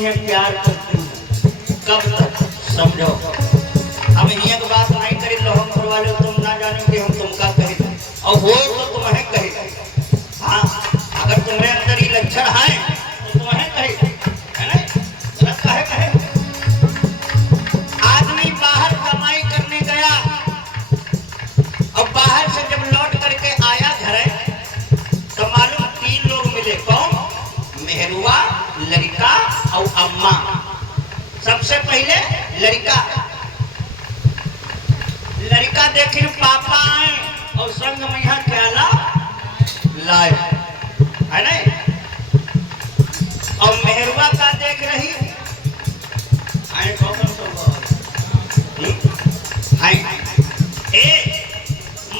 करती हैं, प्यार करती हैं, कब तक समझो। हम ये बात नहीं करी लो हम घर वाले तुम ना जानो कि हम तुमका कहे और वो तो तुम्हें कहे। हाँ, अगर तुम्हारे अंदर ये लक्षण है तो तुम्हें कहे, है ना? गलत कहे। आदमी बाहर कमाई करने गया और बाहर से जब लौट करके आया घर तो मालूम 3 लोग मिले। कौन? मेहरुआ, लड़का और अम्मा। सबसे पहले लड़का देखे पापा आए और संग में यहाँ क्या लाए, है ना? और मेहरुआ का देख रही आए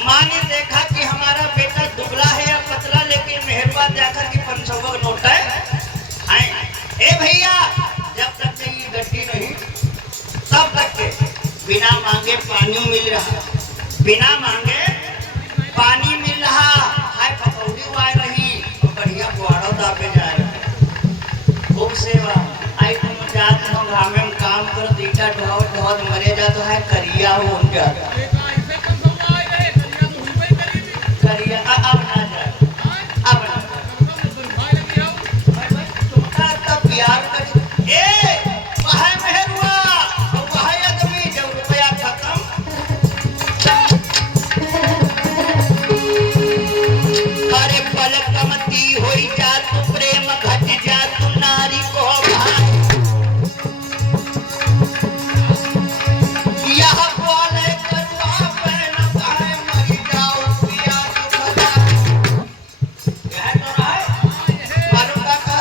माँ ने देखा कि हमारा बेटा दुबला है या पतला, लेकिन मेहरुआ देखा कि 500 नोट है। ए भैया, जब तक ये गड्डी नहीं तब तक के बिना मांगे पानी मिल रहा, बिना मांगे पानी मिल रहा है। पकौड़ी आ रही और बढ़िया बुआड़ो दापे जा रहा। खूब सेवा आई तुम जात हो घामे में काम कर दीटा ढोद मरे जा तो है करिया हो उनका करिया अब ना जा अब तुमका तब प्यार कर ए वहां मेहरुआ और वहां आदमी जब रुपया खत्म अरे पलक कमती होई जा तू प्रेम घट जा तू नारी को भाई यह बोले करुआ पहन भाई मरी जाओ पिया तू खजा कह तो रहा है मालूम का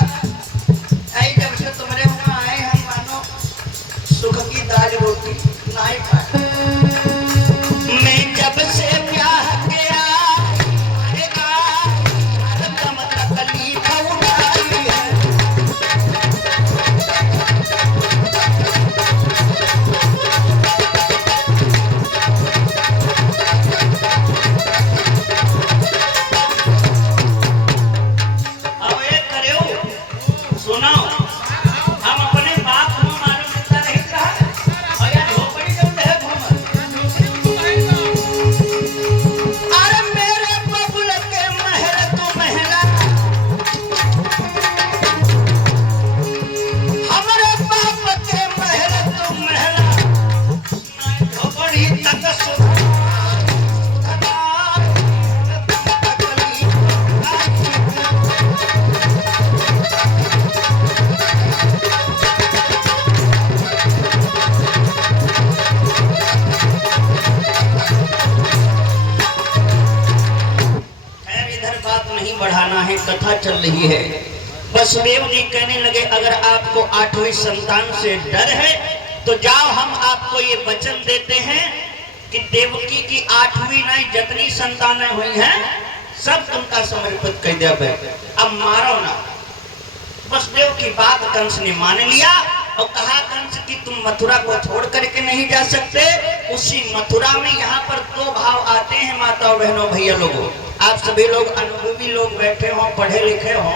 ऐ जब से तुम्हारे वहां आए हम मानो सुख की दाल रोटी नहीं खाए। मैं जब से ब्याह किया बढ़ाना है, कथा चल रही है। वसुदेव जी कहने लगे अगर आपको 8वीं संतान से डर है तो जाओ हम आपको ये वचन देते हैं कि देवकी की 8वीं नहीं जितनी संतानें हुई हैं सब तुमका समर्पित कर दिया। अब मारो ना। वसुदेव की बात कंस ने मान लिया और कहा कंस कि तुम मथुरा को छोड़ करके नहीं जा सकते। उसी मथुरा में यहाँ पर 2 भाव आते हैं माताओं बहनों भैया लोगों, आप सभी लोग अनुभवी लोग बैठे हो, पढ़े लिखे हो।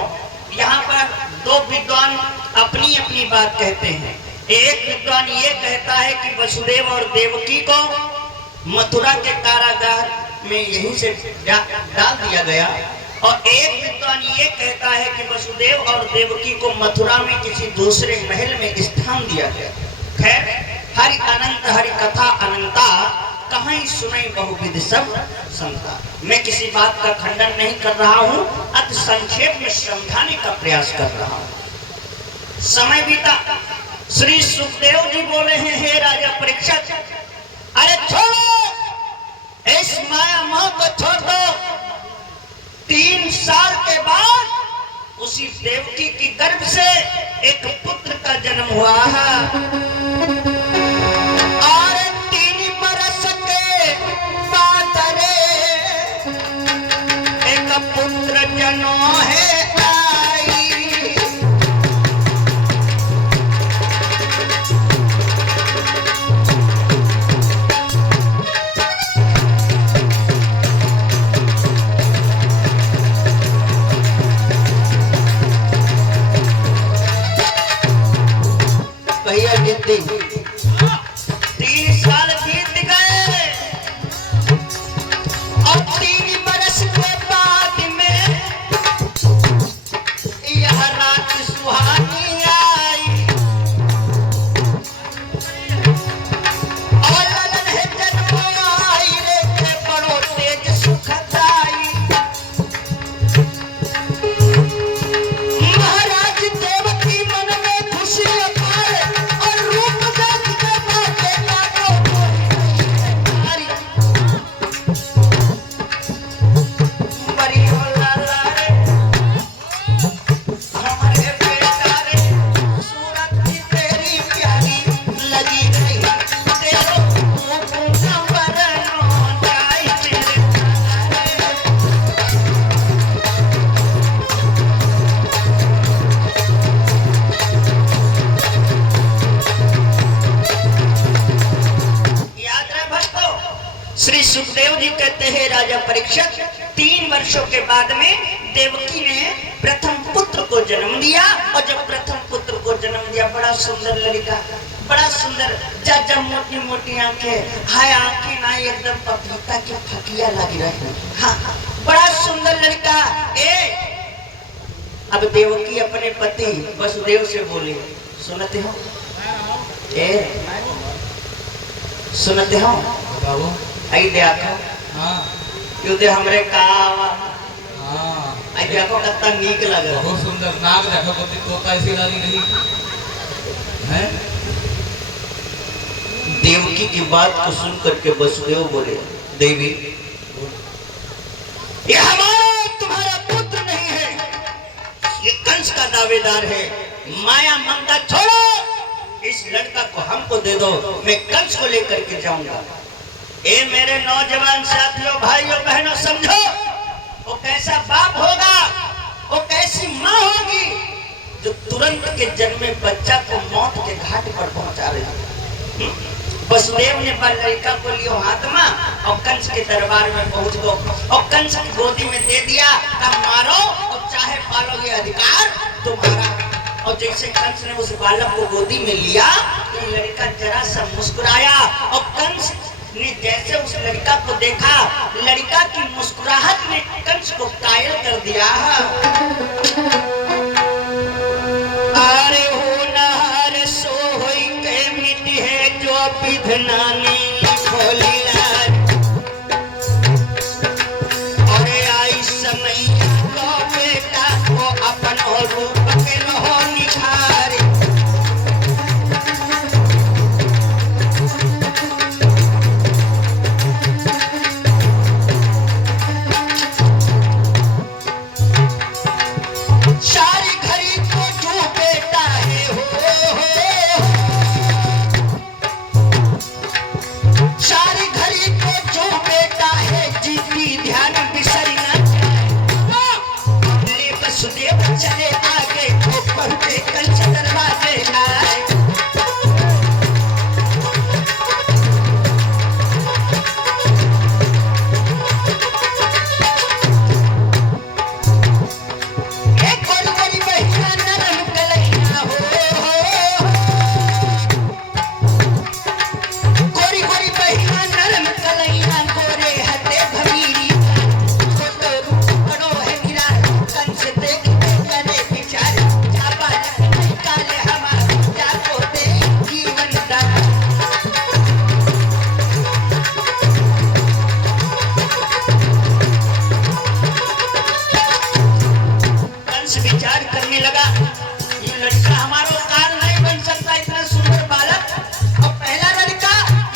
यहाँ पर 2 विद्वान अपनी अपनी बात कहते हैं। एक विद्वान ये कहता है कि वसुदेव और देवकी को मथुरा के कारागार में यहीं से डाल दिया गया, और एक विद्वान ये कहता है कि वसुदेव और देवकी को मथुरा में किसी दूसरे महल में स्थान दिया गया। खैर, हरि अनंत हरि कथा अनंता, कहीं सुने बहुविध सब संता। मैं किसी बात का खंडन नहीं कर रहा हूँ, अति संक्षेप में समझाने का प्रयास कर रहा हूँ। समय बीता, श्री सुखदेव जी बोले हैं हे राजा परीक्षित, अरे छोड़ो इस माया मोह को छोड़ दो। 3 साल के बाद उसी देवकी की गर्भ से एक पुत्र का जन्म हुआ है। पुत्र जनो है आई, श्री सुखदेव जी कहते हैं राजा परीक्षित 3 वर्षों के बाद में देवकी ने प्रथम पुत्र को जन्म दिया। और जब प्रथम पुत्र को जन्म दिया, बड़ा सुंदर लड़का, बड़ा सुंदर, जब मोटी मोटी आंखें, हाय आंखें ना एकदम पपीता की फकिया लगी रही। हाँ, बड़ा सुंदर लड़का। अब देवकी अपने पति वसुदेव से बोली, सुनते हो सुनते हो आई देखो, युद्ध हमरे का आई देखो कितना नीक लग रहा, बहुत सुंदर नाक देखो, कति तोता ऐसी लाली नहीं है। देवकी की बात को सुन करके वसुदेव बोले, देवी ये हमारा तुम्हारा पुत्र नहीं है, ये कंस का दावेदार है। माया ममता छोड़ो, इस लड़का को हमको दे दो, मैं कंस को लेकर के जाऊंगा। ए मेरे नौजवान साथियों, भाइयों बहनों, समझो वो कैसा बाप होगा, वो कैसी माँ होगी जो तुरंत के जन्मे बच्चा को मौत के घाट पर पहुंचा रही है। वसुदेव ने लड़का को लियो हाथ में और कंस के दरबार में पहुंच गो और कंस की गोदी में दे दिया, तब मारो और चाहे पालो, ये अधिकार तुम्हारा। और जैसे कंस ने उस बालक को गोदी में लिया तो लड़का जरा सा मुस्कुराया और कंस ने जैसे उस लड़का को देखा, लड़का की मुस्कुराहट ने कंस को कायल कर दिया। अरे हो नहर सो होई के मिटी है जो विधनानी खोली लाज, अरे आई समय तो बेटा को अपन रूप के लो निखारे। चले आगे तो पहुंचे कंस दरवाजे आए। एक गोरी बहिया नरम कलैया हो, गोरी गोरी बहिया नरम कलैया, गोरे हटे भमीरी छोटो रूप बड़ो है मीरा। कंस देख विचार करने लगा,